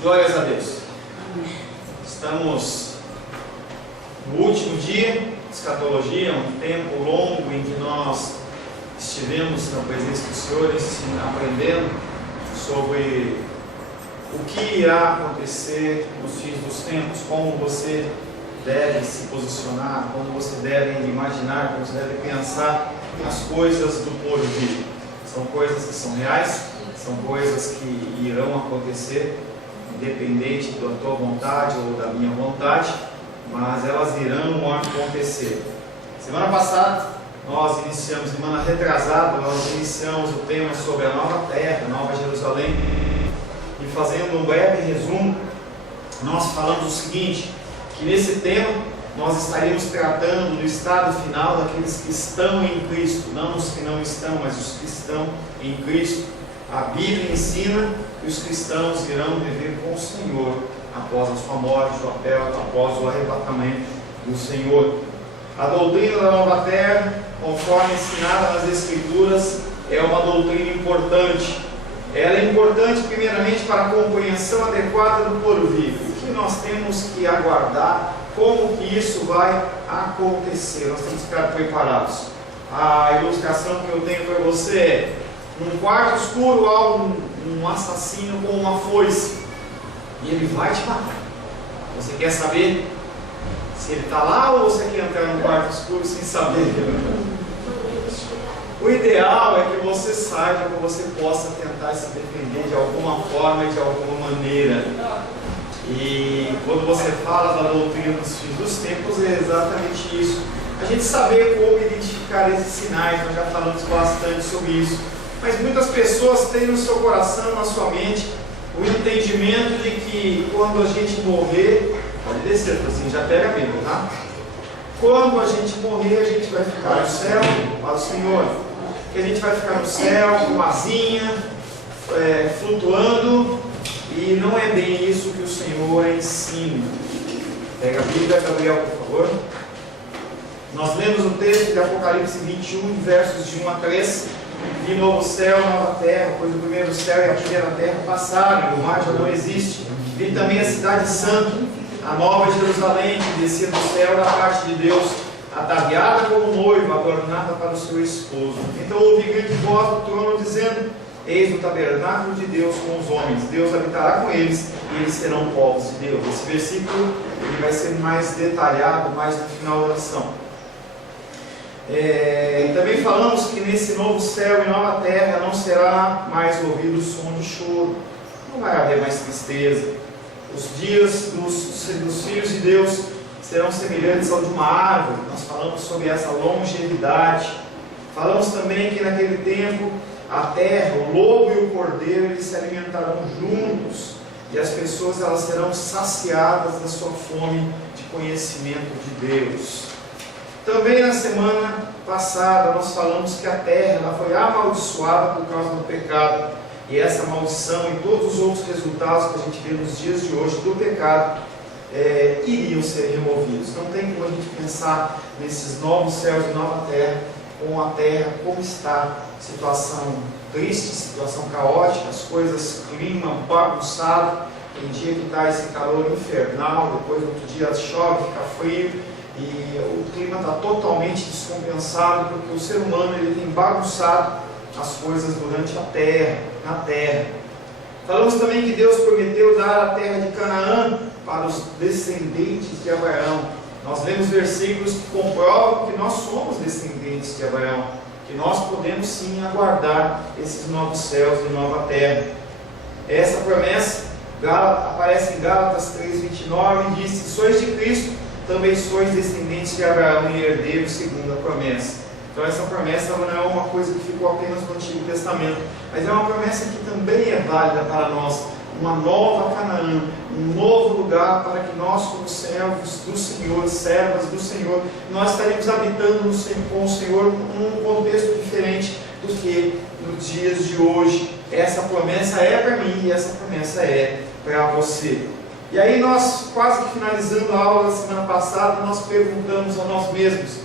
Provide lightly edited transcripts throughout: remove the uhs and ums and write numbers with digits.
Glórias a Deus. Estamos no último dia de escatologia, um tempo longo em que nós estivemos na presença do Senhor, aprendendo sobre o que irá acontecer nos fins dos tempos, como você deve se posicionar, como você deve imaginar, como você deve pensar as coisas do porvir. São coisas que são reais, são coisas que irão acontecer, independente da tua vontade ou da minha vontade, mas elas irão acontecer. Semana passada, semana retrasada, nós iniciamos o tema sobre a nova terra, a nova Jerusalém, e fazendo um breve resumo, nós falamos o seguinte, que nesse tema nós estaríamos tratando do estado final daqueles que estão em Cristo, não os que não estão, mas os que estão em Cristo. A Bíblia ensina que os cristãos irão viver com o Senhor após a sua morte, após o arrebatamento do Senhor. A doutrina da nova terra, conforme ensinada nas Escrituras, é uma doutrina importante. Ela é importante primeiramente para a compreensão adequada do porvir. O que nós temos que aguardar, como que isso vai acontecer. Nós temos que ficar preparados. A ilustração que eu tenho para você é: num quarto escuro há um assassino com uma foice e ele vai te matar. Você quer saber se ele está lá ou você quer entrar no quarto escuro sem saber? O ideal é que você saiba, que você possa tentar se defender de alguma forma e de alguma maneira. E quando você fala da doutrina dos fins dos tempos, é exatamente isso. A gente saber como identificar esses sinais, nós já falamos bastante sobre isso. Mas muitas pessoas têm no seu coração, na sua mente, o entendimento de que quando a gente morrer, pode descer, assim, já pega a Bíblia, tá? Quando a gente morrer, a gente vai ficar no céu para o Senhor. Que a gente vai ficar no céu, com asinha, flutuando, e não é bem isso que o Senhor ensina. Pega a Bíblia, Gabriel, por favor. Nós lemos o texto de Apocalipse 21, versos de 1 a 3. Vi novo céu, nova terra, pois o primeiro céu e a primeira terra passaram, e o mar já não existe. Vi também a cidade santa, a nova Jerusalém, que descia do céu da parte de Deus, ataviada como noiva, adornada para o seu esposo. Então ouvi grande voz do trono dizendo: eis o tabernáculo de Deus com os homens, Deus habitará com eles, e eles serão povos de Deus. Esse versículo ele vai ser mais detalhado, mais no final da lição. Também falamos que nesse novo céu e nova terra não será mais ouvido o som de choro, não vai haver mais tristeza. Os dias dos filhos de Deus serão semelhantes ao de uma árvore. Nós falamos sobre essa longevidade. Falamos também que naquele tempo a terra, o lobo e o cordeiro, eles se alimentarão juntos, e as pessoas elas serão saciadas da sua fome de conhecimento de Deus. Também na semana passada nós falamos que a terra ela foi amaldiçoada por causa do pecado, e essa maldição e todos os outros resultados que a gente vê nos dias de hoje do pecado iriam ser removidos. Não tem como a gente pensar nesses novos céus e nova terra com a terra como está, situação triste, situação caótica, as coisas, clima bagunçado, tem dia que está esse calor infernal, depois outro dia chove, fica frio, e o clima está totalmente descompensado, porque o ser humano ele tem bagunçado as coisas durante na terra. Falamos também que Deus prometeu dar a terra de Canaã para os descendentes de Abraão. Nós lemos versículos que comprovam que nós somos descendentes de Abraão, que nós podemos sim aguardar esses novos céus e nova terra. Essa promessa aparece em Gálatas 3:29 e diz: se sois de Cristo, também sois descendentes de Abraão e herdeiros segundo a promessa. Então essa promessa não é uma coisa que ficou apenas no Antigo Testamento, mas é uma promessa que também é válida para nós. Uma nova Canaã, um novo lugar para que nós, como servos do Senhor, servas do Senhor, nós estaremos habitando com o Senhor num contexto diferente do que nos dias de hoje. Essa promessa é para mim e essa promessa é para você. E aí nós, quase que finalizando a aula da semana passada, nós perguntamos a nós mesmos: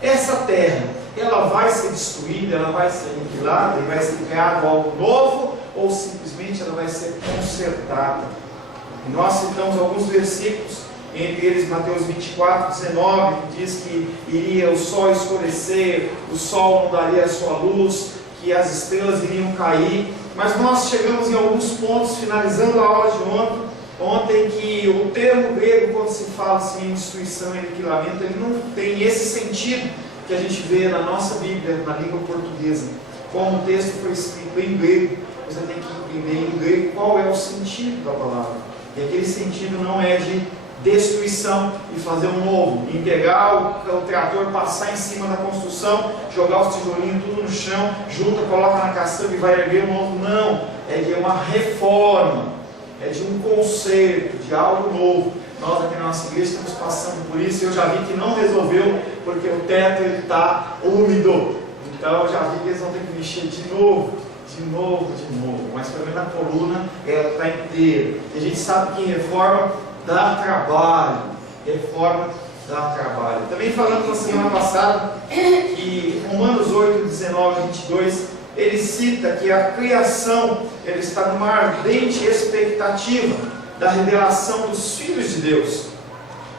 essa terra, ela vai ser destruída, ela vai ser aniquilada e vai ser criado algo novo, ou simplesmente ela vai ser consertada? E nós citamos alguns versículos, entre eles Mateus 24:19, que diz que iria o sol escurecer, o sol não daria a sua luz, que as estrelas iriam cair. Mas nós chegamos em alguns pontos, finalizando a aula de ontem, que o termo grego, quando se fala assim, em destruição e aniquilamento, ele não tem esse sentido que a gente vê na nossa Bíblia, na língua portuguesa. Como o texto foi escrito em grego, você tem que entender em grego qual é o sentido da palavra. E aquele sentido não é de destruição e fazer um novo, em pegar o trator, passar em cima da construção, jogar os tijolinhos tudo no chão, junta, coloca na caçamba e vai erguer um novo. Não, é de uma reforma, é de um conserto, de algo novo. Nós aqui na nossa igreja estamos passando por isso. Eu já vi que não resolveu, porque o teto está úmido, então eu já vi que eles vão ter que mexer de novo. Mas pelo menos a coluna ela está inteira. E a gente sabe que reforma dá trabalho. Reforma dá trabalho. Também falamos na semana passada que Romanos 8, 19 e 22, ele cita que a criação ele está numa ardente expectativa da revelação dos filhos de Deus,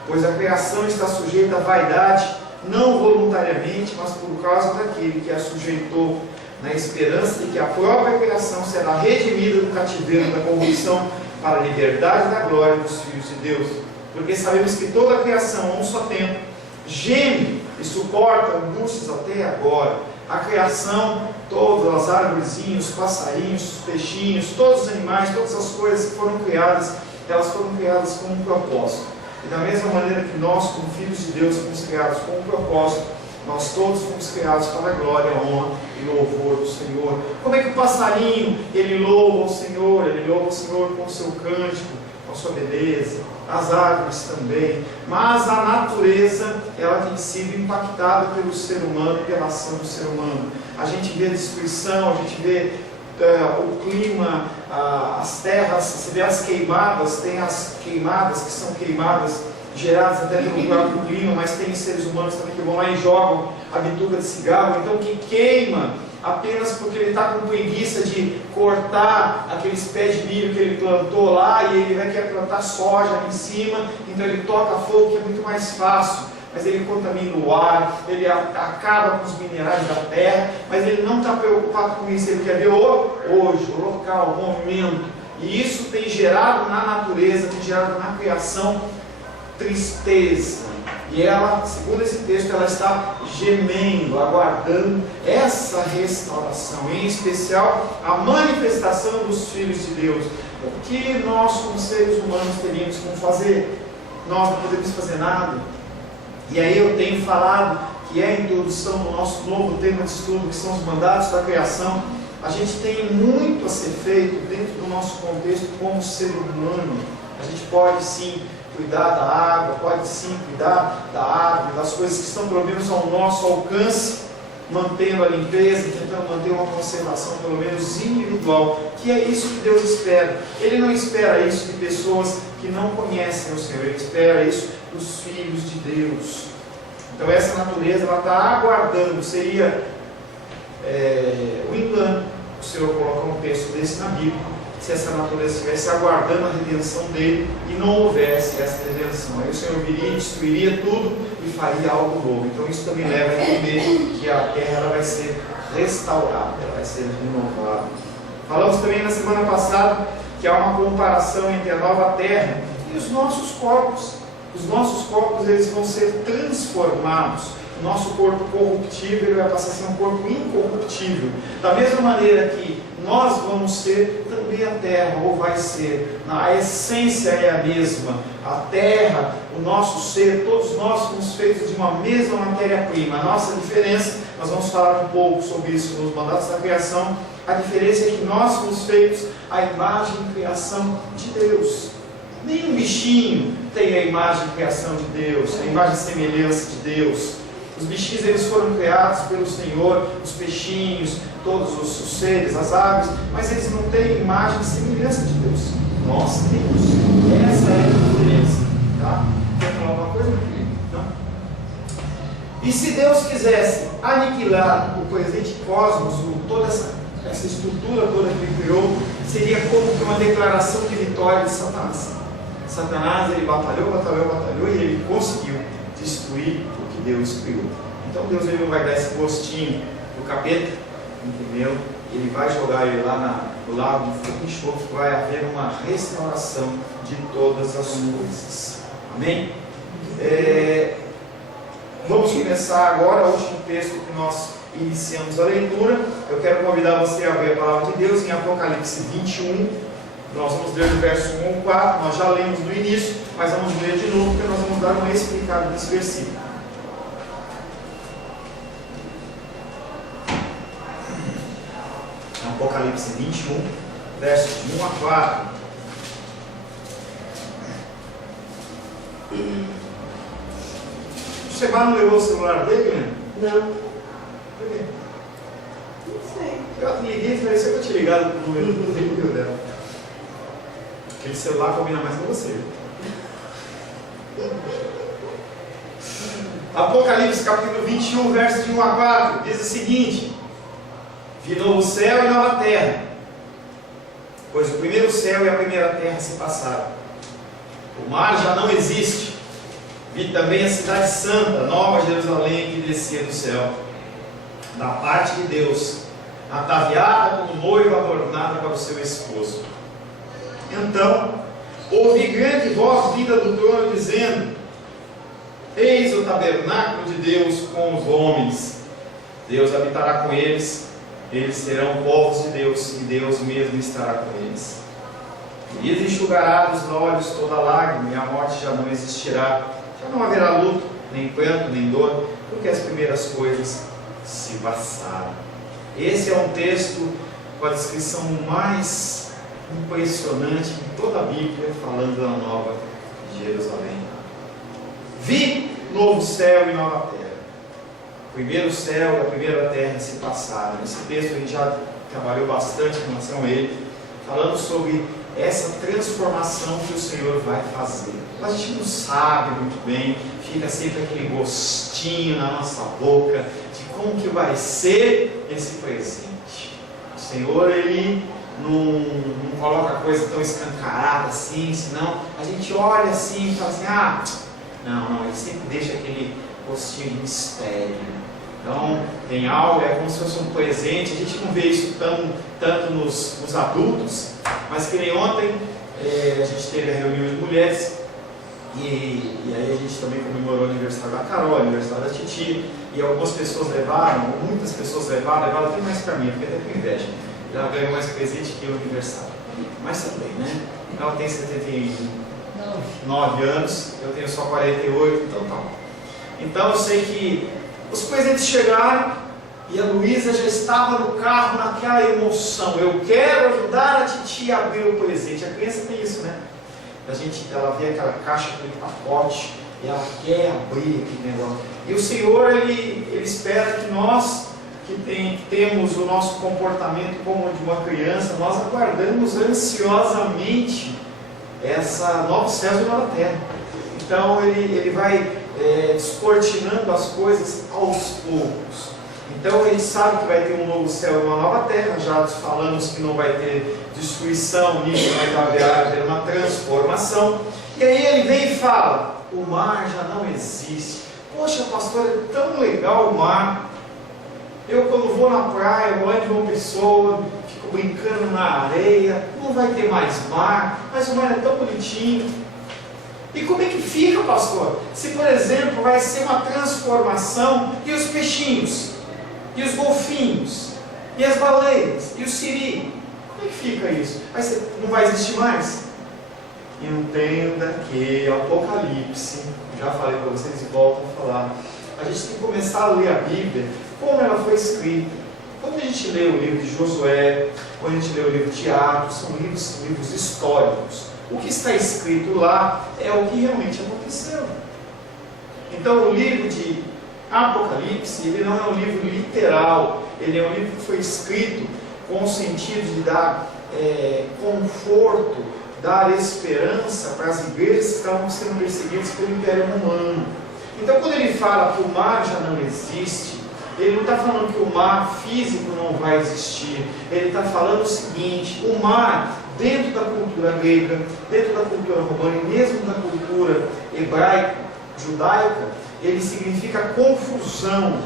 pois a criação está sujeita à vaidade, não voluntariamente, mas por causa daquele que a sujeitou, na esperança de que a própria criação será redimida do cativeiro da corrupção para a liberdade da glória dos filhos de Deus. Porque sabemos que toda a criação, a um só tempo, geme e suporta angústias até agora. A criação, todas as árvorezinhos, os passarinhos, os peixinhos, todos os animais, todas as coisas que foram criadas, elas foram criadas com um propósito. E da mesma maneira que nós, como filhos de Deus, fomos criados com um propósito, nós todos fomos criados para a glória, a honra e louvor do Senhor. Como é que o passarinho, ele louva o Senhor? Ele louva o Senhor com o seu cântico, com a sua beleza. As árvores também. Mas a natureza, ela tem sido impactada pelo ser humano, pela ação do ser humano. A gente vê a destruição, a gente vê o clima, as terras, você vê as queimadas, tem as queimadas que são queimadas geradas até pelo próprio clima, mas tem seres humanos também que vão lá e jogam a bituca de cigarro, então que queima apenas porque ele está com preguiça de cortar aqueles pés de milho que ele plantou lá e ele vai querer plantar soja ali em cima, então ele toca fogo, que é muito mais fácil, mas ele contamina o ar, ele acaba com os minerais da terra, mas ele não está preocupado com isso, ele quer ver hoje, o local, o momento, e isso tem gerado na natureza, tem gerado na criação tristeza, e ela, segundo esse texto, ela está gemendo, aguardando essa restauração, em especial a manifestação dos filhos de Deus. O que nós, como seres humanos, teríamos como fazer? Nós não podemos fazer nada. E aí eu tenho falado que é a introdução do nosso novo tema de estudo, que são os mandatos da criação. A gente tem muito a ser feito dentro do nosso contexto como ser humano. A gente pode sim cuidar da água, pode sim cuidar da árvore, das coisas que estão pelo menos ao nosso alcance, mantendo a limpeza, tentando manter uma conservação pelo menos individual, que é isso que Deus espera. Ele não espera isso de pessoas que não conhecem o Senhor, Ele espera isso dos filhos de Deus. Então essa natureza, ela está aguardando, seria o engano o Senhor colocar um texto desse na Bíblia, se essa natureza estivesse aguardando a redenção dele e não houvesse essa redenção. Aí o Senhor viria, destruiria tudo e faria algo novo. Então isso também leva a entender que a terra ela vai ser restaurada, ela vai ser renovada. Falamos também na semana passada que há uma comparação entre a nova terra e os nossos corpos. Os nossos corpos eles vão ser transformados. O nosso corpo corruptível ele vai passar a ser um corpo incorruptível. Da mesma maneira que nós vamos ser, também a terra, ou vai ser. A essência é a mesma. A terra, o nosso ser, todos nós somos feitos de uma mesma matéria-prima. A nossa diferença, nós vamos falar um pouco sobre isso nos mandatos da criação. A diferença é que nós somos feitos à imagem e criação de Deus. Nenhum bichinho tem a imagem e criação de Deus, a imagem e semelhança de Deus. Os bichinhos eles foram criados pelo Senhor, os peixinhos, todos os seres, as aves, mas eles não têm imagem e semelhança de Deus. Nós temos. Essa é a diferença. Tá? Quer falar alguma coisa, meu querido? Não? E se Deus quisesse aniquilar o presente cosmos, toda essa estrutura toda que Ele criou, seria como que uma declaração de vitória de Satanás. Satanás, ele batalhou e ele conseguiu destruir o que Deus criou. Então Deus, ele não vai dar esse gostinho do capeta, entendeu? Ele vai jogar ele lá no lago de fogo e enxofre, vai haver uma restauração de todas as coisas. Amém? Vamos começar agora o último texto que nós iniciamos a leitura. Eu quero convidar você a ver a palavra de Deus em Apocalipse 21. Nós vamos ler do verso 1 ao 4. Nós já lemos no início, mas vamos ler de novo, porque nós vamos dar uma explicada nesse versículo. Apocalipse 21, versos de 1 a 4. O Seba não levou o celular dele, né? Não. Por quê? Não sei. Eu liguei e falei, se eu te ligado pro número do dela. Aquele celular combina mais com você. Apocalipse capítulo 21, versos de 1 a 4, diz o seguinte: vi novo céu e nova terra, pois o primeiro céu e a primeira terra se passaram. O mar já não existe. Vi também a cidade santa, Nova Jerusalém, que descia do céu, da parte de Deus, ataviada como noiva adornada para o seu esposo. Então ouvi grande voz vinda do trono, dizendo: eis o tabernáculo de Deus com os homens. Deus habitará com eles, eles serão povos de Deus, e Deus mesmo estará com eles. E lhes enxugará dos olhos toda lágrima, e a morte já não existirá. Já não haverá luto, nem pranto, nem dor, porque as primeiras coisas se passaram. Esse é um texto com a descrição mais impressionante em toda a Bíblia, falando da Nova Jerusalém. Vi novo céu e nova terra. O primeiro céu e a primeira terra se passaram. Esse texto a gente já trabalhou bastante em relação a ele, falando sobre essa transformação que o Senhor vai fazer. A gente não sabe muito bem, fica sempre aquele gostinho na nossa boca de como que vai ser esse presente. O Senhor, ele não coloca a coisa tão escancarada assim, senão a gente olha assim e fala assim, não, ele sempre deixa aquele gostinho de mistério. Então, tem algo, é como se fosse um presente. A gente não vê isso tanto nos adultos, mas que nem ontem a gente teve a reunião de mulheres, e aí a gente também comemorou o aniversário da Carol, o aniversário da Titi, e algumas pessoas levaram, muitas pessoas levaram até mais para mim, fiquei até com inveja. Ela ganhou mais presente que o aniversário, mas também, né? Ela tem 79 anos, eu tenho só 48, então tá. Então eu sei que os presentes chegaram e a Luísa já estava no carro naquela emoção. Eu quero ajudar a Titi a abrir o presente. A criança tem isso, né? Ela vê aquela caixa, aquele pacote, e ela quer abrir aquele negócio. E o Senhor, Ele espera que nós, que temos o nosso comportamento como de uma criança, nós aguardamos ansiosamente essa nova céu e nova terra. Então Ele vai descortinando as coisas aos poucos. Então ele sabe que vai ter um novo céu e uma nova terra. Já falamos que não vai ter destruição, nisso vai haver uma transformação. E aí ele vem e fala: o mar já não existe. Poxa, pastor, é tão legal o mar. Eu quando vou na praia, vou lá em João Pessoa, fico brincando na areia, não vai ter mais mar, mas o mar é tão bonitinho. E como é que fica, pastor? Se, por exemplo, vai ser uma transformação, e os peixinhos, e os golfinhos, e as baleias, e o siri, como é que fica isso? Não vai existir mais? Entenda que Apocalipse, já falei para vocês e volto a falar, a gente tem que começar a ler a Bíblia como ela foi escrita. Quando a gente lê o livro de Josué, quando a gente lê o livro de Atos, são livros históricos. O que está escrito lá é o que realmente aconteceu. Então o livro de Apocalipse, ele não é um livro literal, ele é um livro que foi escrito com o sentido de dar conforto, dar esperança para as igrejas que estavam sendo perseguidas pelo Império Romano. Então quando ele fala que o mar já não existe, ele não está falando que o mar físico não vai existir, ele está falando o seguinte: o mar dentro da cultura grega, dentro da cultura romana e mesmo da cultura hebraica, judaica, ele significa confusão.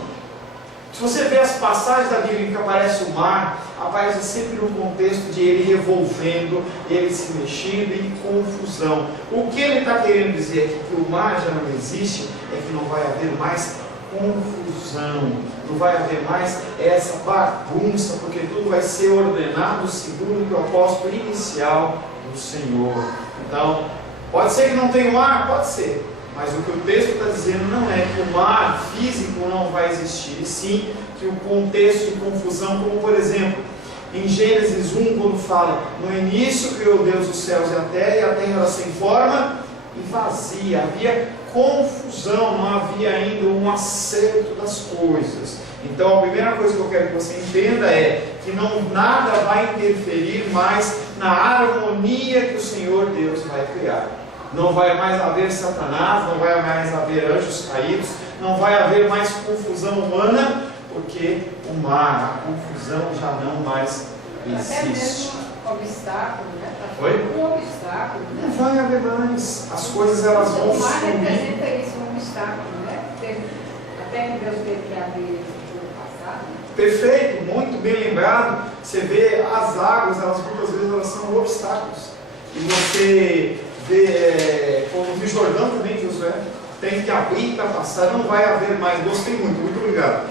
Se você vê as passagens da Bíblia em que aparece o mar, aparece sempre no contexto de ele revolvendo, ele se mexendo e confusão. O que ele está querendo dizer aqui, que o mar já não existe, é que não vai haver mais confusão, não vai haver mais essa bagunça, porque tudo vai ser ordenado segundo o propósito inicial do Senhor. Então, pode ser que não tenha mar? Pode ser. Mas o que o texto está dizendo não é que o mar físico não vai existir, e sim que o contexto de confusão, como por exemplo, em Gênesis 1, quando fala, no início criou Deus os céus e a terra era sem forma e vazia, havia confusão, não havia ainda um acerto das coisas. Então a primeira coisa que eu quero que você entenda é que nada vai interferir mais na harmonia que o Senhor Deus vai criar. Não vai mais haver Satanás, não vai mais haver anjos caídos, não vai haver mais confusão humana, porque o mar, a confusão já não mais existe. Até mesmo obstáculo, né? Oi? Um obstáculo, né? Não vai haver mais. As coisas elas vão O mar sumir. representa isso, um obstáculo, né? Até que Deus teve que abrir no passado. Perfeito, muito bem lembrado. Você vê as águas, elas muitas vezes elas são obstáculos. E você vê, como no Rio Jordão também, Josué, tem que abrir para passar, não vai haver mais, gostei muito obrigado.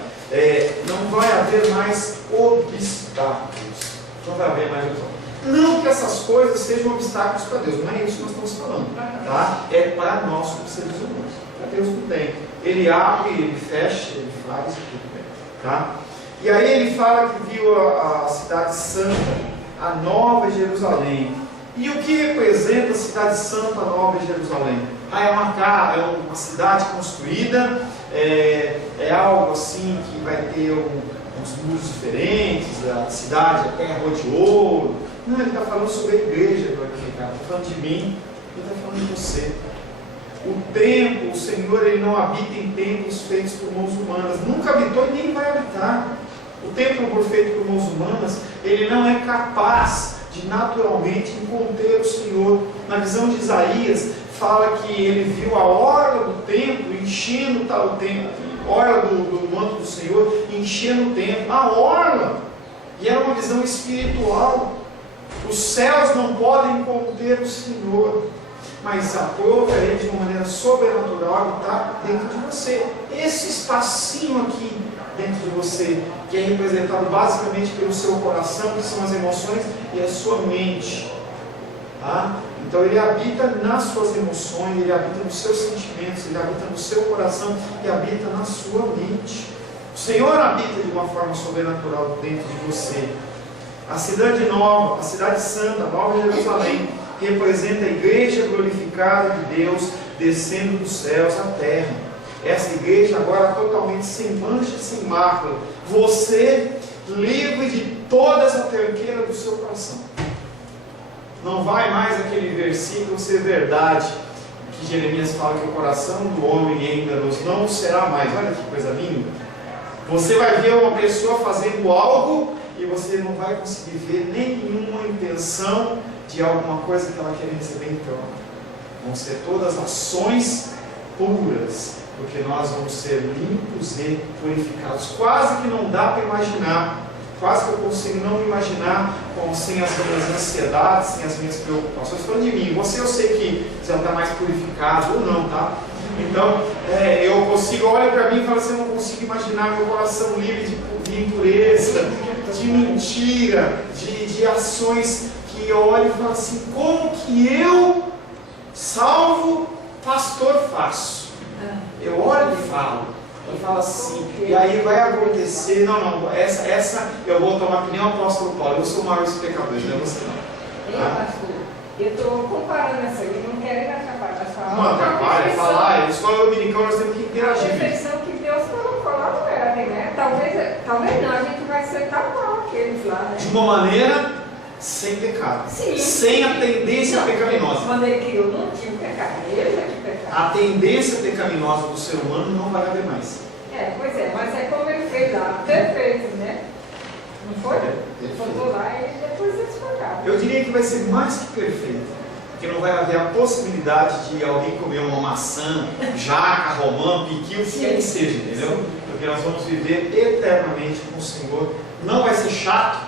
Não vai haver mais obstáculos. Não vai haver mais obstáculos. Não que essas coisas sejam obstáculos para Deus, não é isso que nós estamos falando. Tá? É para nós como seres humanos. Para Deus não tem. Ele abre, ele fecha, ele faz e tudo bem. Tá? E aí ele fala que viu a cidade santa, a Nova Jerusalém. E o que representa a cidade santa, a Nova Jerusalém? É uma cidade construída, é algo assim que vai ter uns muros diferentes, a cidade é terra de ouro. Não, ele está falando sobre a igreja agora aqui, cara. Está falando de mim, ele está falando de você. O templo, o Senhor, ele não habita em templos feitos por mãos humanas. Nunca habitou e nem vai habitar. O templo feito por mãos humanas, ele não é capaz de naturalmente conter o Senhor. Na visão de Isaías, fala que ele viu a orla do templo enchendo o templo, a orla do manto do Senhor enchendo o templo, a orla. E era uma visão espiritual. Os céus não podem conter o Senhor, mas a prova é de uma maneira sobrenatural está dentro de você. Esse espacinho aqui dentro de você, que é representado basicamente pelo seu coração, que são as emoções e a sua mente. Tá? Então ele habita nas suas emoções, ele habita nos seus sentimentos, ele habita no seu coração e habita na sua mente. O Senhor habita de uma forma sobrenatural dentro de você. A cidade nova, a cidade santa, a Nova Jerusalém, representa a igreja glorificada de Deus descendo dos céus à terra. Essa igreja agora totalmente sem mancha, sem mácula. Você livre de toda essa tranqueira do seu coração. Não vai mais aquele versículo ser verdade, que Jeremias fala que o coração do homem é enganoso. Não será mais. Olha que coisa linda. Você vai ver uma pessoa fazendo algo e você não vai conseguir ver nenhuma intenção de alguma coisa que ela quer receber em troca. Vão ser todas ações puras, porque nós vamos ser limpos e purificados. Quase que não dá para imaginar, quase que eu consigo não me imaginar sem as minhas ansiedades, sem as minhas preocupações. Falando de mim, você eu sei que você está mais purificado ou não, tá? Então, eu consigo, olha para mim e falo assim, eu não consigo imaginar meu coração livre de impureza, de mentira, de ações que eu olho e falo assim, como que eu, salvo pastor, faço? Eu olho e falo assim, e aí vai acontecer, essa eu vou tomar que nem o apóstolo Paulo, eu sou o maior dos pecadores, não é você não. Pastor, eu estou comparando essa, eu não quero atrapalhar a sua Não atrapalha, falar, escola dominical nós temos que A interagir. perfeição que Deus colocou lá no Éden, né? Talvez não, a gente vai ser tal qual aqueles lá, né? De uma maneira sem pecado, Sim. sem a tendência pecaminosa. Quando ele criou, não tinha pecado, ele é que pecado. A tendência pecaminosa do ser humano não vai haver mais. Pois é, mas é como ele fez lá, perfeito, né? Não foi? Perfeito. Vamos lá e depois eles pagaram. Eu diria que vai ser mais que perfeito, porque não vai haver a possibilidade de alguém comer uma maçã, jaca, romã, piqui, o que seja, entendeu? Porque nós vamos viver eternamente com o Senhor. Não vai ser chato,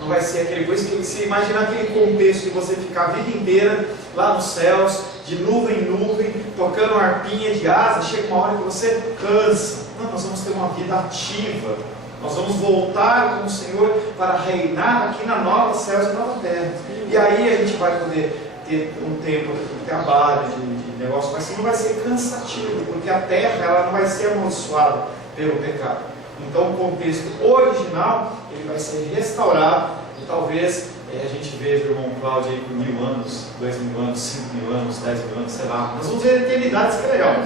não vai ser aquele coisa que você imagina aquele contexto de você ficar a vida inteira lá nos céus, de nuvem em nuvem, tocando harpinha de asa, chega uma hora que você cansa. Não, nós vamos ter uma vida ativa. Nós vamos voltar com o Senhor para reinar aqui na nova céus e nova terra. E aí a gente vai poder ter um tempo de trabalho, de negócio, mas não vai ser cansativo, porque a terra ela não vai ser amaldiçoada pelo pecado. Então o contexto original ele vai ser restaurado e talvez a gente veja o irmão Cláudio aí por 1000 anos, 2000 anos, 5000 anos, 10.000 anos, sei lá. Nós vamos ver eternidades, que é legal.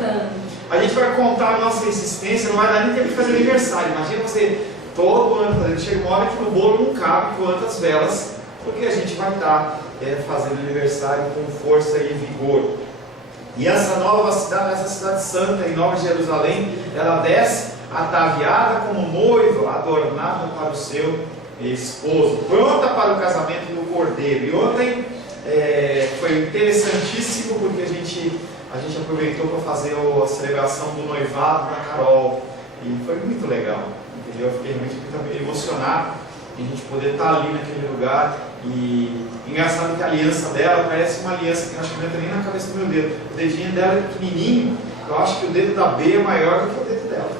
A gente vai contar a nossa existência, não vai dar nem tempo de fazer aniversário. Imagina você todo ano fazendo, chega uma hora que no bolo não cabe quantas velas, porque a gente vai estar fazendo aniversário com força e vigor. E essa nova cidade, essa cidade santa em Nova Jerusalém, ela desce ataviada como noiva, adornada para o seu esposo, pronta para o casamento do Cordeiro. E ontem foi interessantíssimo porque a gente aproveitou para fazer a celebração do noivado da Carol e foi muito legal, entendeu? Eu fiquei muito emocionado em a gente poder estar ali naquele lugar. E engraçado que a aliança dela parece uma aliança que eu acho que não entra nem na cabeça do meu dedo. O dedinho dela é pequenininho, eu acho que o dedo da B é maior do que o dedo dela.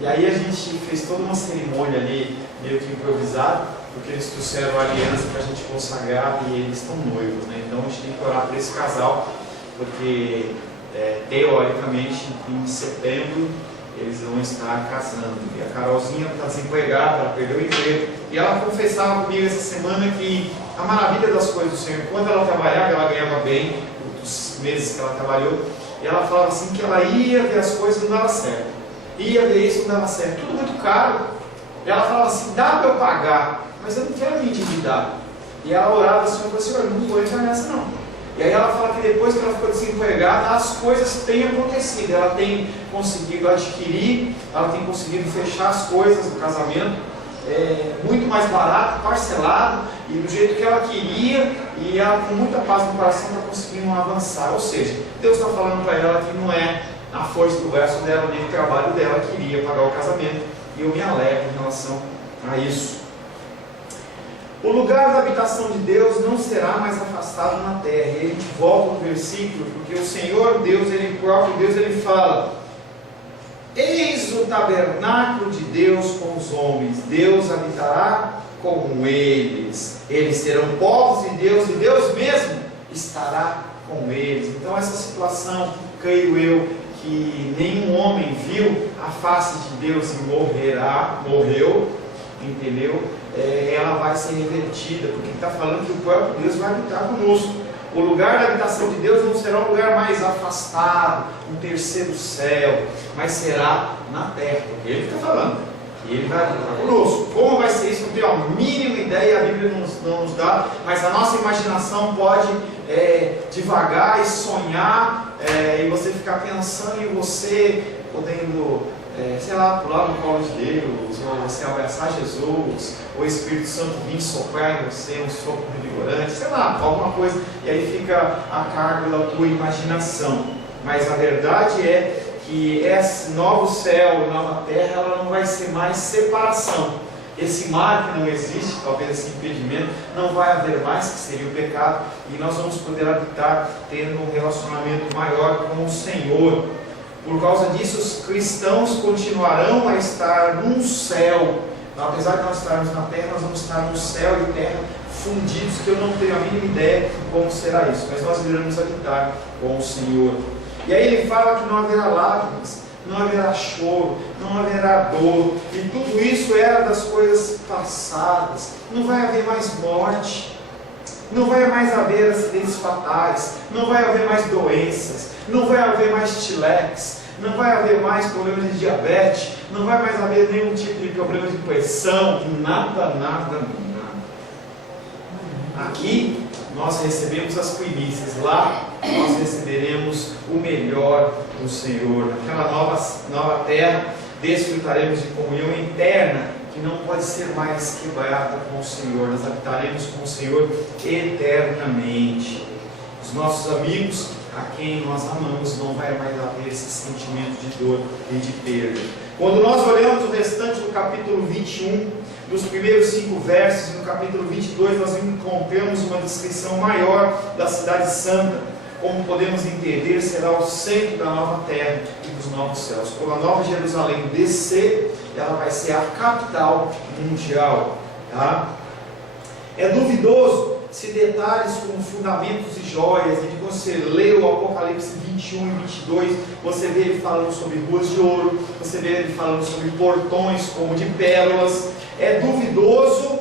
E aí a gente fez toda uma cerimônia ali, meio que improvisada, porque eles trouxeram a aliança para a gente consagrar e eles estão noivos, né? Então a gente tem que orar por esse casal, porque teoricamente em setembro eles vão estar casando. E a Carolzinha está desempregada, ela perdeu o emprego. E ela confessava comigo essa semana que a maravilha das coisas do Senhor, quando ela trabalhava, ela ganhava bem, os meses que ela trabalhou, e ela falava assim que ela ia ver as coisas e não dava certo. Ia ver isso e não dava certo. Tudo muito caro. E ela falava assim, dá para eu pagar, mas eu não quero me endividar. E ela orava assim, eu falei assim, olha, não vou entrar nessa não. E aí ela fala que depois que ela ficou desempregada, as coisas têm acontecido. Ela tem conseguido adquirir, ela tem conseguido fechar as coisas do casamento muito mais barato, parcelado e do jeito que ela queria, e ela com muita paz no coração está conseguindo avançar. Ou seja, Deus está falando para ela que não é a força do verso dela, nem o trabalho dela que iria pagar o casamento, e eu me alegro em relação a isso. O lugar da habitação de Deus não será mais afastado na terra. E a gente volta no versículo, porque o Senhor Deus, Ele próprio Deus, Ele fala: eis o tabernáculo de Deus com os homens, Deus habitará com eles, eles serão povos de Deus, e Deus mesmo estará com eles. Então essa situação, creio eu, que nenhum homem viu a face de Deus e morreu, entendeu? Ela vai ser revertida, porque está falando que o próprio Deus vai habitar conosco. O lugar da habitação de Deus não será um lugar mais afastado, um terceiro céu, mas será na terra, porque Ele está falando, e Ele vai habitar conosco. Como vai ser isso? Não tenho a mínima ideia, a Bíblia não nos dá, mas a nossa imaginação pode divagar e sonhar, e você ficar pensando em você podendo sei lá, pular no colo de Deus, ou você abraçar Jesus, ou o Espírito Santo vir soprar em você, um sopro revigorante, sei lá, alguma coisa, e aí fica a cargo da tua imaginação. Mas a verdade é que esse novo céu e nova terra, ela não vai ser mais separação. Esse mar que não existe, talvez esse impedimento, não vai haver mais, que seria o pecado, e nós vamos poder habitar tendo um relacionamento maior com o Senhor. Por causa disso, os cristãos continuarão a estar num céu. Então, apesar de nós estarmos na terra, nós vamos estar no céu e terra fundidos, que eu não tenho a mínima ideia de como será isso. Mas nós iremos habitar com o Senhor. E aí ele fala que não haverá lágrimas, não haverá choro, não haverá dor. E tudo isso era das coisas passadas. Não vai haver mais morte. Não vai mais haver acidentes fatais. Não vai haver mais doenças. Não vai haver mais tilex, não vai haver mais problemas de diabetes, não vai mais haver nenhum tipo de problema de pressão, nada. Aqui nós recebemos as primícias, lá nós receberemos o melhor do Senhor. Naquela nova terra desfrutaremos de comunhão interna, que que não pode ser mais quebrada com o Senhor. Nós habitaremos com o Senhor eternamente. Os nossos amigos, a quem nós amamos, não vai mais haver esse sentimento de dor e de perda. Quando nós olhamos o restante do capítulo 21, nos primeiros 5 versos, e no capítulo 22, nós encontramos uma descrição maior da cidade santa. Como podemos entender, será o centro da nova terra e dos novos céus. Quando a Nova Jerusalém descer, ela vai ser a capital mundial. Tá? É duvidoso se detalhes como fundamentos e joias, e que você lê o Apocalipse 21 e 22, você vê ele falando sobre ruas de ouro, você vê ele falando sobre portões como de pérolas. É duvidoso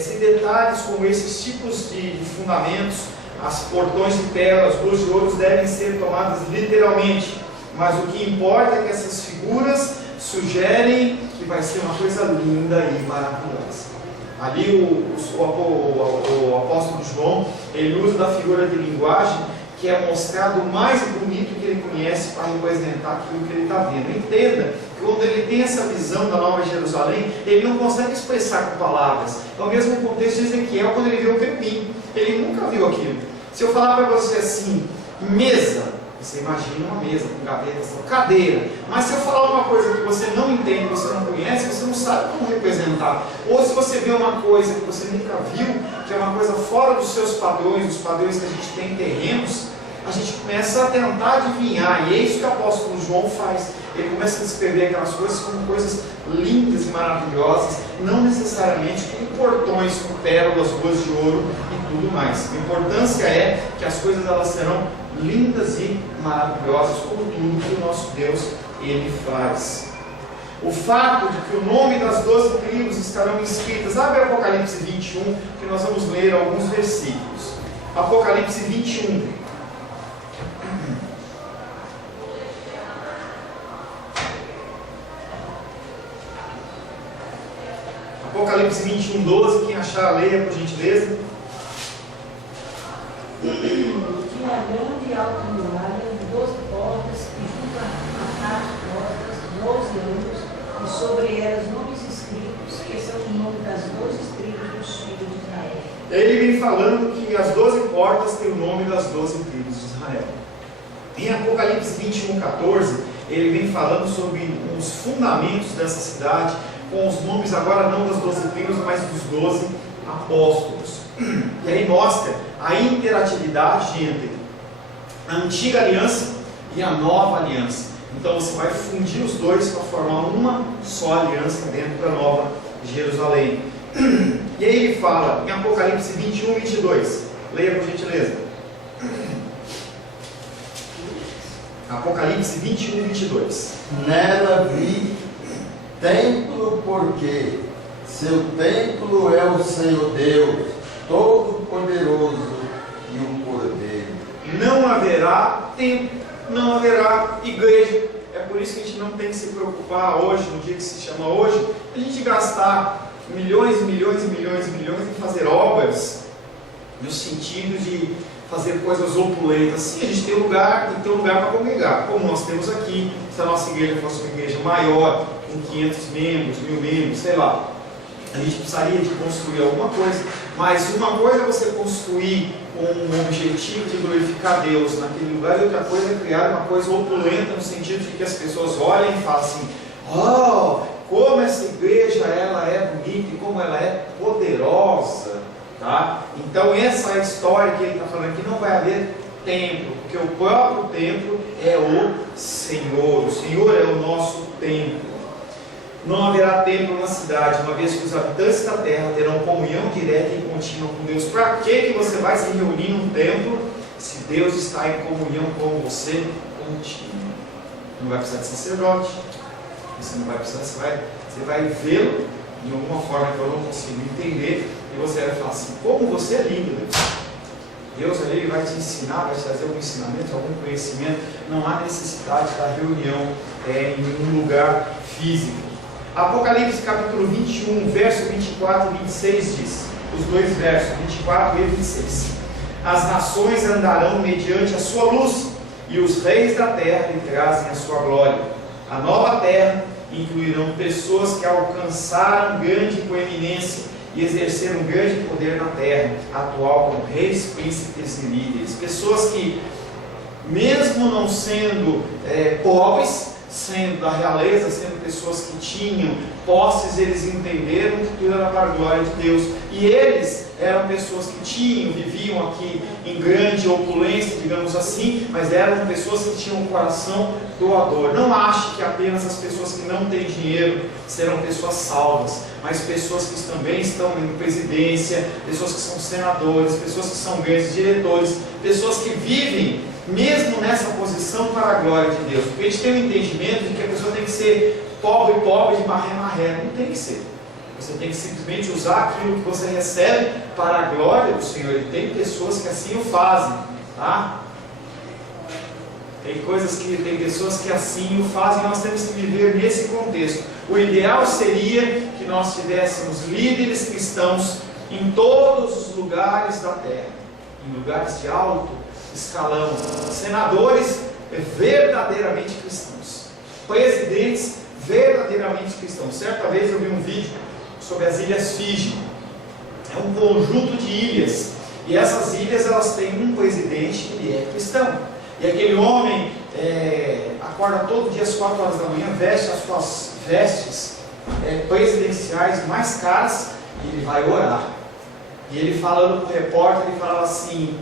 se detalhes como esses tipos de fundamentos, as portões de pérolas, ruas de ouro, devem ser tomadas literalmente. Mas o que importa é que essas figuras sugerem que vai ser uma coisa linda e maravilhosa. Ali o apóstolo João, ele usa da figura de linguagem que é mostrado o mais bonito que ele conhece para representar aquilo que ele está vendo. Entenda que quando ele tem essa visão da Nova Jerusalém, ele não consegue expressar com palavras. É o mesmo contexto de Ezequiel quando ele vê o tempim. Ele nunca viu aquilo. Se eu falar para você assim, mesa, você imagina uma mesa com gavetas, cadeira. Mas se eu falar uma coisa que você não entende, você não conhece, você não sabe como representar. Ou se você vê uma coisa que você nunca viu, que é uma coisa fora dos seus padrões, os padrões que a gente tem em terrenos, a gente começa a tentar adivinhar. E é isso que o apóstolo João faz. Ele começa a descrever aquelas coisas como coisas lindas e maravilhosas, não necessariamente com portões, com pérolas, ruas de ouro e tudo mais. A importância é que as coisas elas serão lindas e maravilhosas, como tudo que o nosso Deus ele faz. O fato de que o nome das 12 tribos estarão escritas, abre Apocalipse 21, que nós vamos ler alguns versículos. Apocalipse 21. Apocalipse 21, 12, quem achar, leia por gentileza. Tinha grande e alta muralha, 12 portas, e junto às portas 12 anjos, e sobre elas nomes escritos, que são o nome das 12 tribos dos filhos de Israel. Ele vem falando que as 12 portas têm o nome das 12 tribos de Israel. Em Apocalipse 21, 14, ele vem falando sobre os fundamentos dessa cidade, com os nomes agora não das 12 tribos, mas dos 12 apóstolos. E aí mostra a interatividade entre a antiga aliança e a nova aliança. Então você vai fundir os dois para formar uma só aliança dentro da Nova Jerusalém. E aí ele fala em Apocalipse 21, 22. Leia por gentileza. Apocalipse 21, 22. Nela vi templo, porque seu templo é o Senhor Deus, Todo-Poderoso e o Cordeiro. Não haverá templo, não haverá igreja. É por isso que a gente não tem que se preocupar hoje, no dia que se chama hoje, a gente gastar milhões e milhões e milhões e milhões em fazer obras, no sentido de fazer coisas opulentas. Sim, a gente tem um lugar e tem um lugar para congregar, como nós temos aqui. Se a nossa igreja fosse uma igreja maior, com 500 membros, 1000 membros, sei lá, a gente precisaria de construir alguma coisa. Mas uma coisa é você construir com um objetivo de glorificar Deus naquele lugar, e outra coisa é criar uma coisa opulenta, no sentido de que as pessoas olhem e falem assim: oh, como essa igreja ela é bonita e como ela é poderosa. Tá? Então essa é a história que ele está falando aqui. Não vai haver templo, porque o próprio templo é o Senhor. O Senhor é o nosso templo. Não haverá templo na cidade, uma vez que os habitantes da terra terão comunhão direta e contínua com Deus. Para que você vai se reunir num templo se Deus está em comunhão com você contínua? Não vai precisar de sacerdote, você não vai precisar, você vai vê-lo de alguma forma que eu não consigo entender, e você vai falar assim: como você é lindo, Deus. Deus ali vai te ensinar, vai te trazer algum ensinamento, algum conhecimento. Não há necessidade da reunião em um lugar físico. Apocalipse capítulo 21, verso 24 e 26 diz, os dois versos, 24 e 26. As nações andarão mediante a sua luz, e os reis da terra lhe trazem a sua glória. A nova terra incluirão pessoas que alcançaram grande proeminência e exerceram grande poder na terra, atual como reis, príncipes e líderes. Pessoas que, mesmo não sendo pobres, sendo da realeza, sendo pessoas que tinham posses, eles entenderam que tudo era para a glória de Deus. E eles eram pessoas que viviam aqui em grande opulência, digamos assim, mas eram pessoas que tinham um coração doador. Não ache que apenas as pessoas que não têm dinheiro serão pessoas salvas, mas pessoas que também estão em presidência, pessoas que são senadores, pessoas que são grandes diretores, pessoas que vivem mesmo nessa posição para a glória de Deus. Porque a gente tem um entendimento de que a pessoa tem que ser pobre de marré. Não tem que ser. Você tem que simplesmente usar aquilo que você recebe para a glória do Senhor. E tem pessoas que assim o fazem, tá? Tem pessoas que assim o fazem. Nós temos que viver nesse contexto. O ideal seria que nós tivéssemos líderes cristãos em todos os lugares da terra, em lugares de alto escalão, senadores verdadeiramente cristãos, presidentes verdadeiramente cristãos. Certa vez eu vi um vídeo sobre as Ilhas Fiji. É um conjunto de ilhas, e essas ilhas elas têm um presidente que é cristão, e aquele homem acorda todo dia às 4 horas da manhã, veste as suas vestes presidenciais mais caras, e ele vai orar. E ele falando para o repórter, ele falava assim: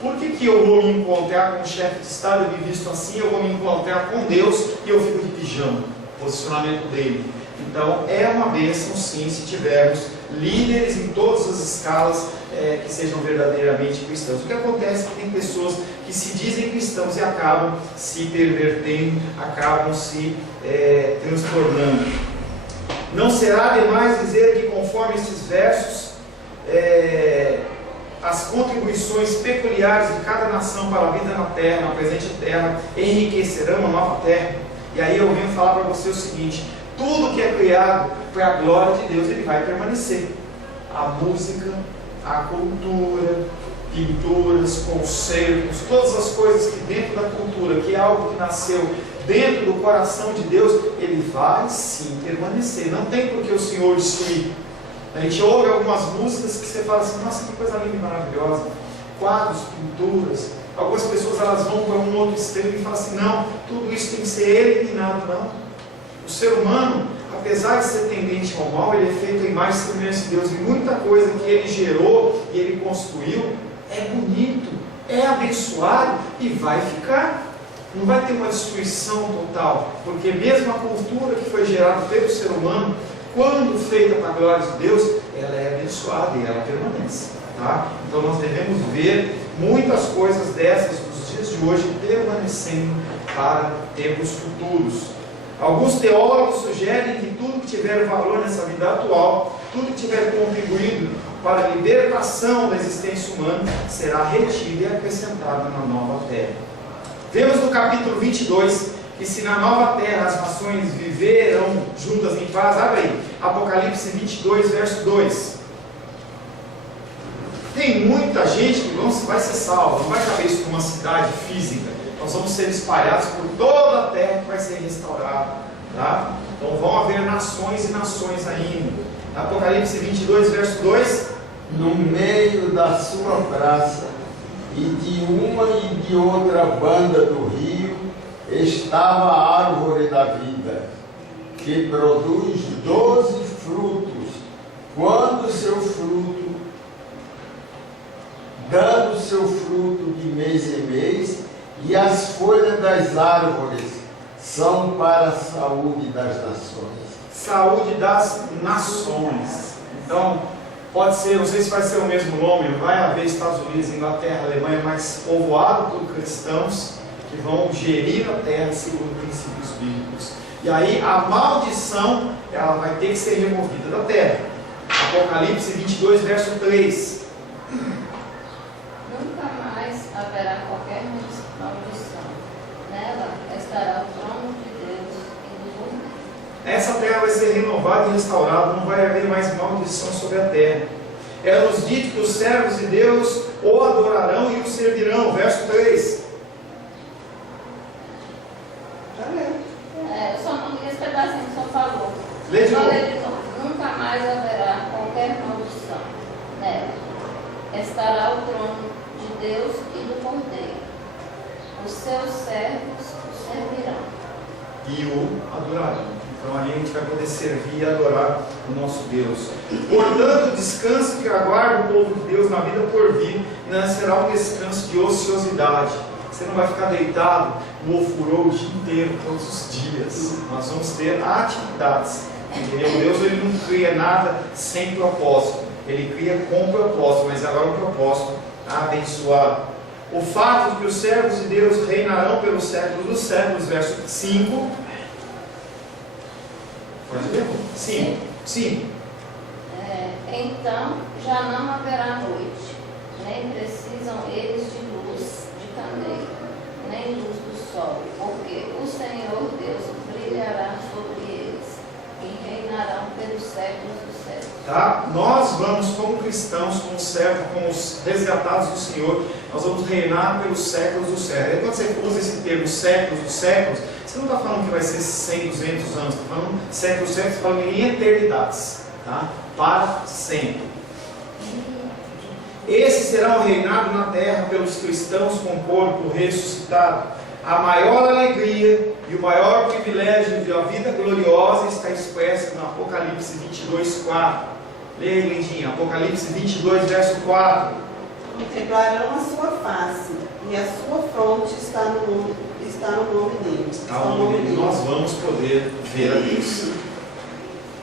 por que eu vou me encontrar com o chefe de Estado, eu me visto assim, eu vou me encontrar com Deus e eu fico de pijama? O posicionamento dele. Então é uma bênção sim, se tivermos líderes em todas as escalas que sejam verdadeiramente cristãos. O que acontece é que tem pessoas que se dizem cristãos e acabam se pervertendo, acabam se transtornando. Não será demais dizer que, conforme esses versos, as contribuições peculiares de cada nação para a vida na terra, na presente terra, enriquecerão a nova terra. E aí eu venho falar para você o seguinte: tudo que é criado para a glória de Deus, ele vai permanecer. A música, a cultura, pinturas, concertos, todas as coisas que dentro da cultura, que é algo que nasceu dentro do coração de Deus, ele vai sim permanecer. Não tem por que o Senhor destruir. A gente ouve algumas músicas que você fala assim: nossa, que coisa linda e maravilhosa, quadros, pinturas. Algumas pessoas elas vão para um outro extremo e falam assim: não, tudo isso tem que ser eliminado. Não. O ser humano, apesar de ser tendente ao mal, ele é feito à imagem e semelhança de Deus, e muita coisa que ele gerou e ele construiu é bonito, é abençoado e vai ficar. Não vai ter uma destruição total, porque mesmo a cultura que foi gerada pelo ser humano, quando feita para a glória de Deus, ela é abençoada e ela permanece, tá? Então nós devemos ver muitas coisas dessas dos dias de hoje permanecendo para tempos futuros. Alguns teólogos sugerem que tudo que tiver valor nessa vida atual, tudo que tiver contribuído para a libertação da existência humana, será retido e acrescentado na nova terra. Vemos no capítulo 22 que se na nova terra as nações viverão juntas em paz. Abre aí, Apocalipse 22, verso 2. Tem muita gente que vai ser salva, não vai caber isso numa cidade física. Nós vamos ser espalhados por toda a terra que vai ser restaurada, tá? Então vão haver nações e nações ainda. Apocalipse 22, verso 2. No meio da sua praça e de uma e de outra banda do rio estava a árvore da vida, que produz 12 frutos, quando seu fruto, dando seu fruto de mês em mês, e as folhas das árvores são para a saúde das nações. Saúde das nações. Então, pode ser, não sei se vai ser o mesmo nome, vai haver Estados Unidos, Inglaterra, Alemanha, mas povoado por cristãos que vão gerir a terra segundo princípios bíblicos. E aí a maldição, ela vai ter que ser removida da terra. Apocalipse 22, verso 3. Nunca mais haverá qualquer maldição. Nela estará o trono de Deus e dos homens. Essa terra vai ser renovada e restaurada, não vai haver mais maldição sobre a terra. É nos dito que os servos de Deus o adorarão e o servirão. Verso 3. Esse pedacinho só os seus servos o servirão. E o adorarão. Então ali a gente vai poder servir e adorar o nosso Deus. Portanto, o descanso que aguarda o povo de Deus na vida por vir não será um descanso de ociosidade. Você não vai ficar deitado no ofurô o dia inteiro, todos os dias. Nós vamos ter atividades. Entendeu? Deus ele não cria nada sem propósito. Ele cria com propósito, mas agora o propósito abençoado. O fato de que os servos de Deus reinarão pelos séculos dos séculos, verso 5. Pode ler? Sim. Então já não haverá noite, nem precisam eles de luz de candeia, nem luz do sol, porque o Senhor Deus brilhará sobre eles e reinarão pelos séculos dos séculos. Tá? Nós vamos, como cristãos, como servos, como os resgatados do Senhor, nós vamos reinar pelos séculos dos séculos. E quando você usa esse termo séculos dos séculos, você não está falando que vai ser 100, 200 anos, está falando séculos, você está falando em eternidades, tá? Para sempre. Esse será o reinado na terra pelos cristãos com o corpo ressuscitado. A maior alegria e o maior privilégio de uma vida gloriosa está expresso no Apocalipse 22, 4. Leia, Lindinha, Apocalipse 22, verso 4. Contemplarão a sua face, e a sua fronte está no nome dele. Nós vamos poder ver a Deus.